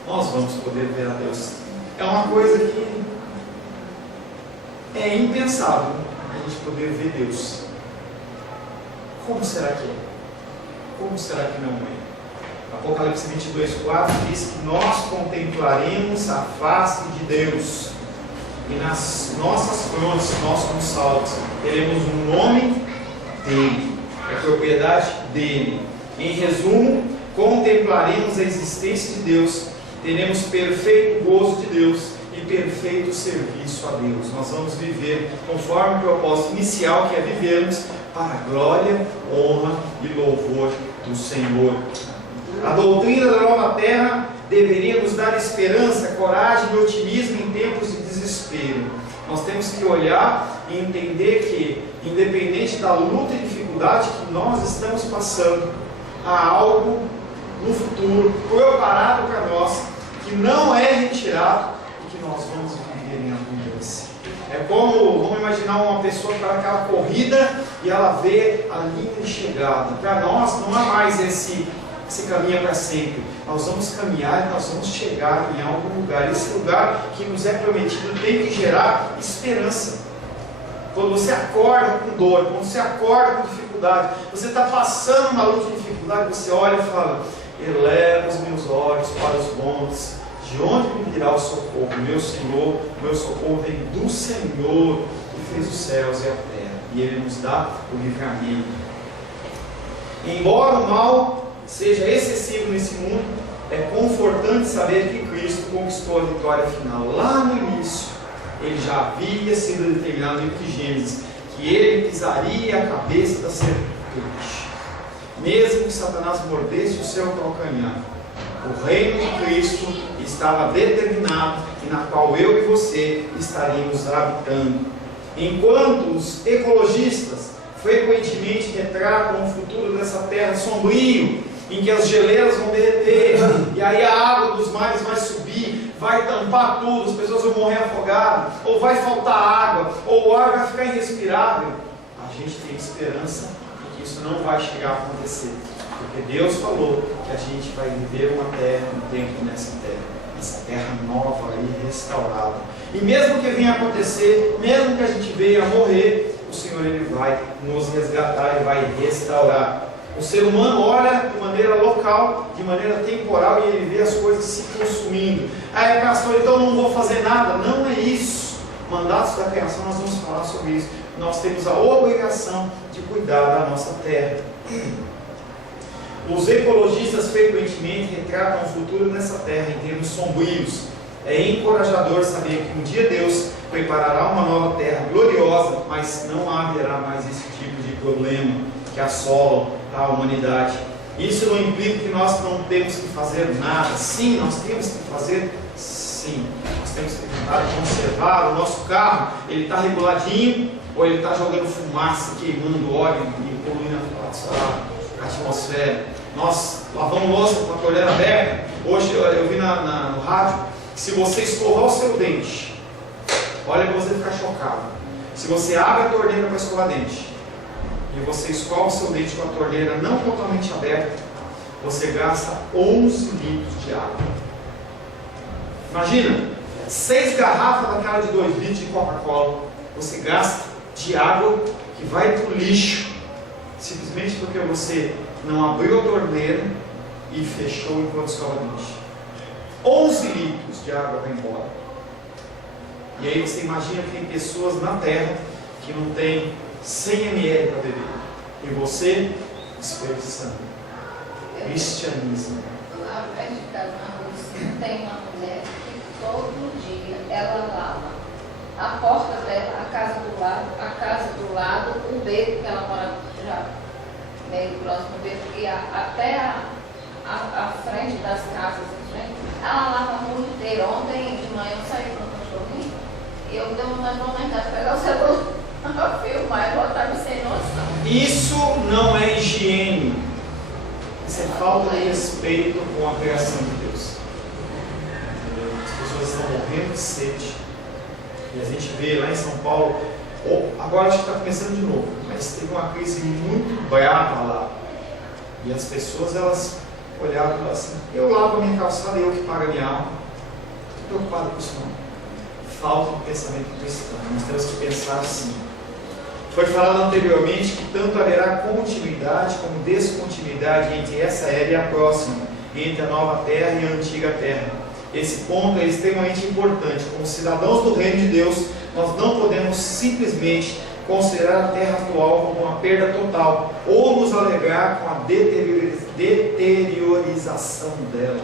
Nós vamos poder ver a Deus. É uma coisa que é impensável a gente poder ver Deus. Como será que é? Como será que não é? Apocalipse 22, 4 diz que nós contemplaremos a face de Deus. E nas nossas frontes, nós como salvos, teremos um nome dele, a propriedade dele. Em resumo, contemplaremos a existência de Deus, teremos perfeito gozo de Deus e perfeito serviço a Deus. Nós vamos viver conforme o propósito inicial, que é vivermos para a glória, honra e louvor do Senhor. A doutrina da nova terra deveria nos dar esperança, coragem e otimismo em tempos de desespero. Nós temos que olhar e entender que, independente da luta e dificuldade que nós estamos passando, há algo no futuro preparado para nós que não é retirado e que nós vamos viver em abundância. É como, vamos imaginar uma pessoa que está naquela corrida e ela vê a linha de chegada. Para nós não há mais esse caminho para sempre. Nós vamos caminhar e nós vamos chegar em algum lugar. Esse lugar que nos é prometido tem que gerar esperança. Quando você acorda com dor, quando você acorda com dificuldade, você está passando uma luta de dificuldade, você olha e fala: eleva os meus olhos para os montes, de onde me virá o socorro? Meu socorro vem do Senhor, que fez os céus e a terra, e Ele nos dá o livramento. Embora o mal seja excessivo nesse mundo, é confortante saber que Cristo conquistou a vitória final. Lá no início, Ele já havia sido determinado no livro de Gênesis, que Ele pisaria a cabeça da serpente. Mesmo que Satanás mordesse o seu calcanhar, o reino de Cristo estava determinado e na qual eu e você estaríamos habitando. Enquanto os ecologistas frequentemente retratam o futuro dessa terra sombrio, em que as geleiras vão derreter, e aí a água dos mares vai subir, vai tampar tudo, as pessoas vão morrer afogadas, ou vai faltar água, ou o ar vai ficar irrespirável. A gente tem esperança de que isso não vai chegar a acontecer, porque Deus falou que a gente vai viver uma terra, um tempo nessa terra nova e restaurada. E mesmo que venha acontecer, mesmo que a gente venha morrer, o Senhor Ele vai nos resgatar e vai restaurar. O ser humano olha de maneira local, de maneira temporal, e ele vê as coisas se consumindo. Aí, pastor, então não vou fazer nada. Não é isso. Mandatos da criação, nós vamos falar sobre isso. Nós temos a obrigação de cuidar da nossa terra. Os ecologistas frequentemente retratam o futuro nessa terra em termos sombrios. É encorajador saber que um dia Deus preparará uma nova terra gloriosa, mas não haverá mais esse tipo de problema que assolam a humanidade. Isso não implica que nós não temos que fazer nada. Sim, nós temos que fazer. Sim, nós temos que tentar conservar o nosso carro. Ele está reguladinho, ou ele está jogando fumaça, queimando óleo e poluindo a atmosfera. Nós lavamos louça com a torneira aberta. Hoje eu vi no rádio que se você escovar o seu dente, olha para você ficar chocado. Se você abre a torneira para escovar dente e você escova o seu dente com a torneira não totalmente aberta, você gasta 11 litros de água. Imagina, 6 garrafas daquela de 2 litros de Coca-Cola você gasta de água que vai para o lixo, simplesmente porque você não abriu a torneira e fechou enquanto escova dente. 11 litros de água vai embora. E aí você imagina que tem pessoas na terra que não tem 100 ml para beber. E você desperdiçando. Cristianismo. Lá perto de casa, na Rússia, tem uma mulher que todo dia ela lava a porta dela, a casa do lado, o beco, que ela mora já meio próximo do beco, e até a frente das casas, ela lava a rua inteira. Ontem de manhã eu saí com o cachorrinho e eu dei vontade de aumentar, pegar o celular, filmar e botar me sem noção. Isso não é higiene. Isso é falta de respeito com a criação de Deus. As pessoas estão morrendo de sede. E a gente vê lá em São Paulo, agora acho que está começando de novo, mas teve uma crise muito brava lá. E as pessoas, elas olhavam assim: eu lavo a minha calçada, eu que pago a minha alma. Não estou preocupado com isso não. Falta de pensamento cristão. Nós temos que pensar assim. Foi falado anteriormente que tanto haverá continuidade como descontinuidade entre essa era e a próxima, entre a nova terra e a antiga terra. Esse ponto é extremamente importante. Como cidadãos do reino de Deus, nós não podemos simplesmente considerar a terra atual como uma perda total, ou nos alegrar com a deteriorização dela.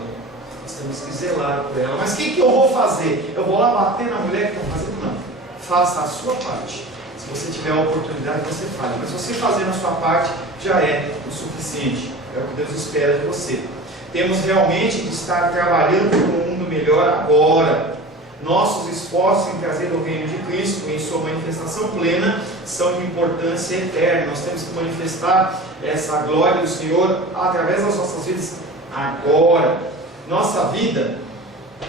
Nós temos que zelar por ela. Mas o que eu vou fazer? Eu vou lá bater na mulher que está fazendo? Não. Faça a sua parte. Se você tiver a oportunidade, você faz. Mas se você fazer a sua parte, já é o suficiente. É o que Deus espera de você. Temos realmente de estar trabalhando por um mundo melhor agora. Nossos esforços em trazer o reino de Cristo em sua manifestação plena são de importância eterna. Nós temos que manifestar essa glória do Senhor através das nossas vidas agora. Nossa vida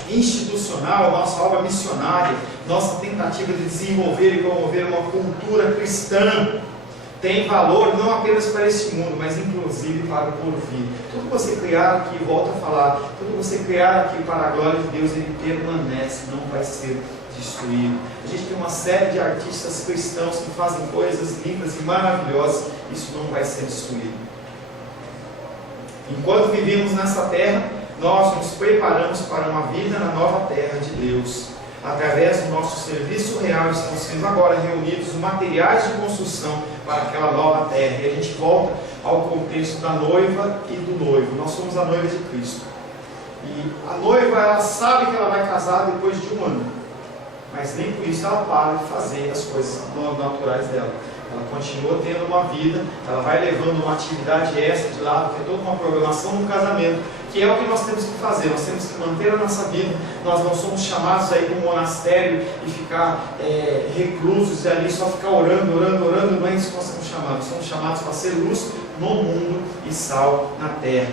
institucional, nossa obra missionária, nossa tentativa de desenvolver e promover uma cultura cristã tem valor não apenas para este mundo, mas inclusive para o porvir. Tudo que você criar aqui, volta a falar, tudo que você criar aqui para a glória de Deus, ele permanece, não vai ser destruído. A gente tem uma série de artistas cristãos que fazem coisas lindas e maravilhosas, isso não vai ser destruído. Enquanto vivemos nessa terra, nós nos preparamos para uma vida na nova terra de Deus. Através do nosso serviço real, estão sendo agora reunidos os materiais de construção para aquela nova terra. E a gente volta ao contexto da noiva e do noivo. Nós somos a noiva de Cristo. E a noiva, ela sabe que ela vai casar depois de 1 ano. Mas nem por isso ela para de fazer as coisas naturais dela. Ela continua tendo uma vida, ela vai levando uma atividade extra de lado, que é toda uma programação no casamento, que é o que nós temos que fazer. Nós temos que manter a nossa vida. Nós não somos chamados aí para um monastério e ficar reclusos e ali só ficar orando. Não é isso que nós somos chamados. Somos chamados para ser luz no mundo e sal na terra.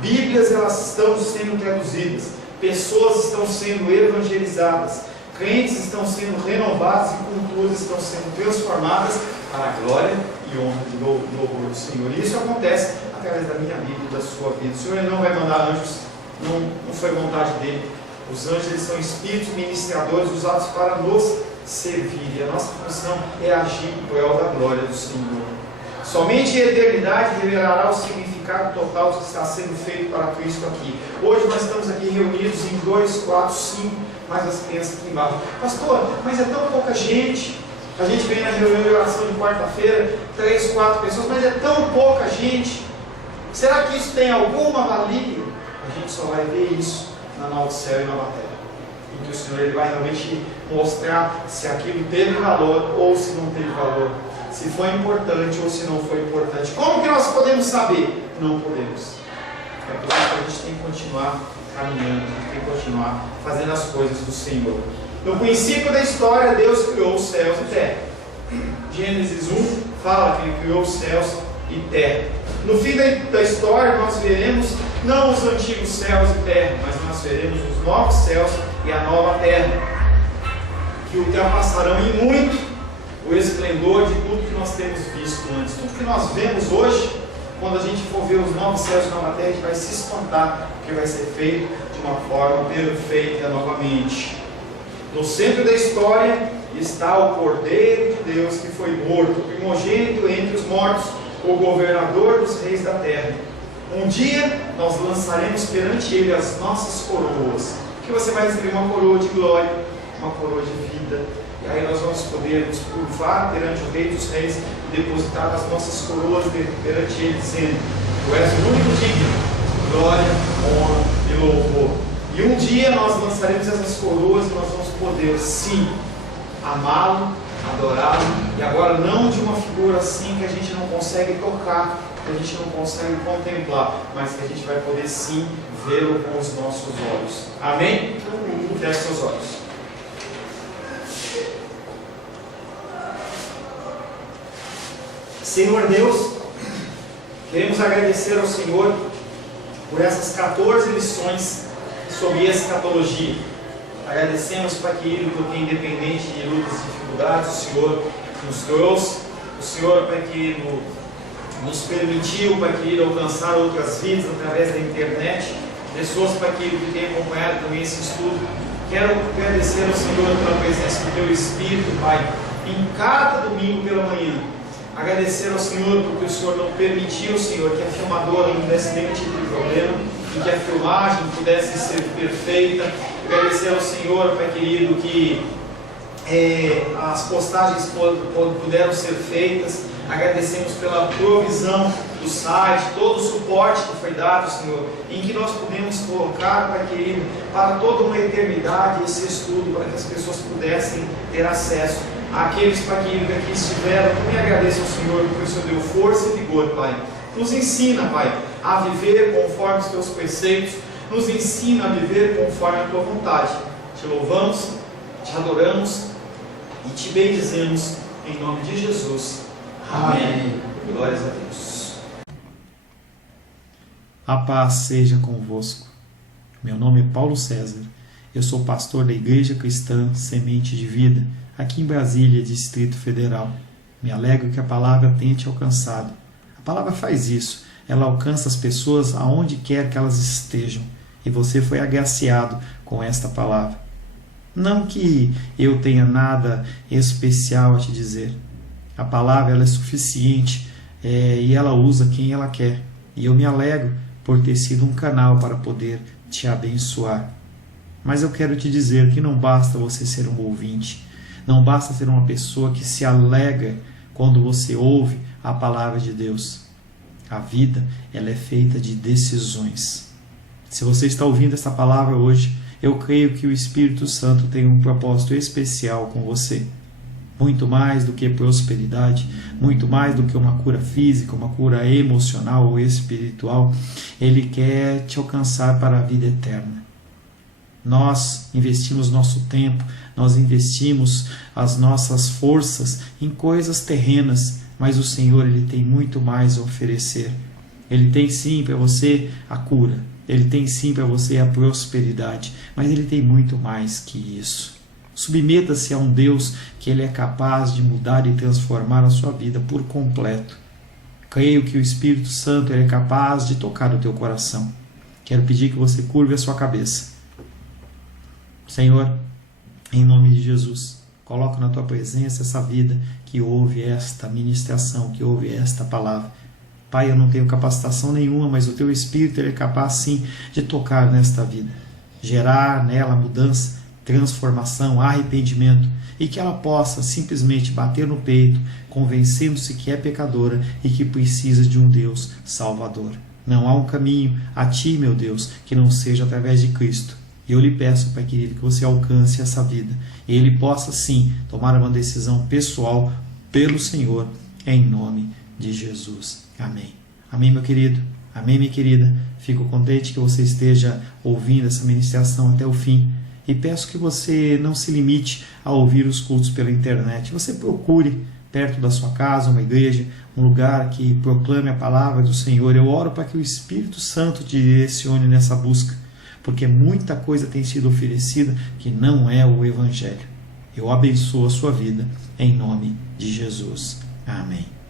Bíblias, elas estão sendo traduzidas, pessoas estão sendo evangelizadas, crentes estão sendo renovados e culturas estão sendo transformadas para a glória e honra e louvor do Senhor. E isso acontece através da minha vida e da sua vida. O Senhor, ele não vai mandar anjos, não foi vontade dele. Os anjos, eles são espíritos ministradores usados para nos servir. E a nossa função é agir em prol da glória do Senhor. Somente a eternidade revelará o significado total do que está sendo feito para Cristo aqui. Hoje nós estamos aqui reunidos em 2, 4, 5, mais as crianças aqui embaixo. Pastor, mas é tão pouca gente. A gente vem na reunião de oração de quarta-feira, 3, 4 pessoas, mas é tão pouca gente. Será que isso tem alguma valia? A gente só vai ver isso na nova céu e nova terra. Em que o Senhor, ele vai realmente mostrar se aquilo teve valor ou se não teve valor. Se foi importante ou se não foi importante. Como que nós podemos saber? Não podemos. É por isso que a gente tem que continuar caminhando, a gente tem que continuar fazendo as coisas do Senhor. No princípio da história, Deus criou os céus e terra. Gênesis 1 fala que Ele criou os céus e terra. No fim da história nós veremos não os antigos céus e terra, mas nós veremos os novos céus e a nova terra, que ultrapassarão em muito o esplendor de tudo que nós temos visto antes. Tudo que nós vemos hoje, quando a gente for ver os novos céus e a nova terra, a gente vai se espantar, porque vai ser feito de uma forma perfeita novamente. No centro da história está o Cordeiro de Deus que foi morto, o primogênito entre os mortos, o governador dos reis da terra. Um dia nós lançaremos perante Ele as nossas coroas, que você vai receber uma coroa de glória, uma coroa de vida, e aí nós vamos poder nos curvar perante o Rei dos Reis e depositar as nossas coroas perante Ele, dizendo: Tu és o único digno de glória, honra e louvor. E um dia nós lançaremos essas coroas e nós vamos poder, sim, amá-lo, adorá-lo, e agora não de uma figura assim que a gente não consegue tocar, que a gente não consegue contemplar, mas que a gente vai poder sim vê-lo com os nossos olhos. Amém? Amém. Feche seus olhos. Senhor Deus, queremos agradecer ao Senhor por essas 14 lições sobre escatologia. Agradecemos, Pai querido, porque independente de lutas e dificuldades, o Senhor nos trouxe, o Senhor, Pai querido, nos permitiu, Pai querido, alcançar outras vidas através da internet, pessoas, Pai querido, que têm acompanhado também esse estudo. Quero agradecer ao Senhor pela presença do Teu Espírito, Pai, em cada domingo pela manhã. Agradecer ao Senhor porque o Senhor não permitiu, Senhor, que a filmadora não desse nenhum tipo de problema e que a filmagem pudesse ser perfeita. Agradecer ao Senhor, Pai querido, que as postagens puderam ser feitas. Agradecemos pela provisão do site, todo o suporte que foi dado, Senhor, em que nós podemos colocar, Pai querido, para toda uma eternidade esse estudo, para que as pessoas pudessem ter acesso. Aqueles, Pai querido, que aqui estiveram, também agradeço ao Senhor, porque o Senhor deu força e vigor, Pai. Nos ensina, Pai, a viver conforme os Teus preceitos, nos ensina a viver conforme a Tua vontade. Te louvamos, te adoramos e te bendizemos em nome de Jesus. Amém. Glórias a Deus. A paz seja convosco. Meu nome é Paulo César. Eu sou pastor da Igreja Cristã Semente de Vida, aqui em Brasília, Distrito Federal. Me alegro que a palavra tenha te alcançado. A palavra faz isso. Ela alcança as pessoas aonde quer que elas estejam. E você foi agraciado com esta palavra. Não que eu tenha nada especial a te dizer. A palavra ela é suficiente e ela usa quem ela quer. E eu me alegro por ter sido um canal para poder te abençoar. Mas eu quero te dizer que não basta você ser um ouvinte. Não basta ser uma pessoa que se alegra quando você ouve a palavra de Deus. A vida ela é feita de decisões. Se você está ouvindo essa palavra hoje, eu creio que o Espírito Santo tem um propósito especial com você. Muito mais do que prosperidade, muito mais do que uma cura física, uma cura emocional ou espiritual, Ele quer te alcançar para a vida eterna. Nós investimos nosso tempo, nós investimos as nossas forças em coisas terrenas, mas o Senhor Ele tem muito mais a oferecer. Ele tem sim para você a cura, Ele tem sim para você a prosperidade, mas Ele tem muito mais que isso. Submeta-se a um Deus que Ele é capaz de mudar e transformar a sua vida por completo. Creio que o Espírito Santo Ele é capaz de tocar o teu coração. Quero pedir que você curve a sua cabeça. Senhor, em nome de Jesus, coloco na tua presença essa vida que ouve esta ministração, que ouve esta palavra. Pai, eu não tenho capacitação nenhuma, mas o teu Espírito Ele é capaz sim de tocar nesta vida, gerar nela mudança, transformação, arrependimento, e que ela possa simplesmente bater no peito, convencendo-se que é pecadora e que precisa de um Deus salvador. Não há um caminho a ti, meu Deus, que não seja através de Cristo. E eu lhe peço, Pai querido, que você alcance essa vida e Ele possa sim tomar uma decisão pessoal pelo Senhor, em nome de Jesus. Amém. Amém, meu querido. Amém, minha querida. Fico contente que você esteja ouvindo essa ministração até o fim. E peço que você não se limite a ouvir os cultos pela internet. Você procure perto da sua casa, uma igreja, um lugar que proclame a palavra do Senhor. Eu oro para que o Espírito Santo te direcione nessa busca, porque muita coisa tem sido oferecida que não é o Evangelho. Eu abençoo a sua vida, em nome de Jesus. Amém.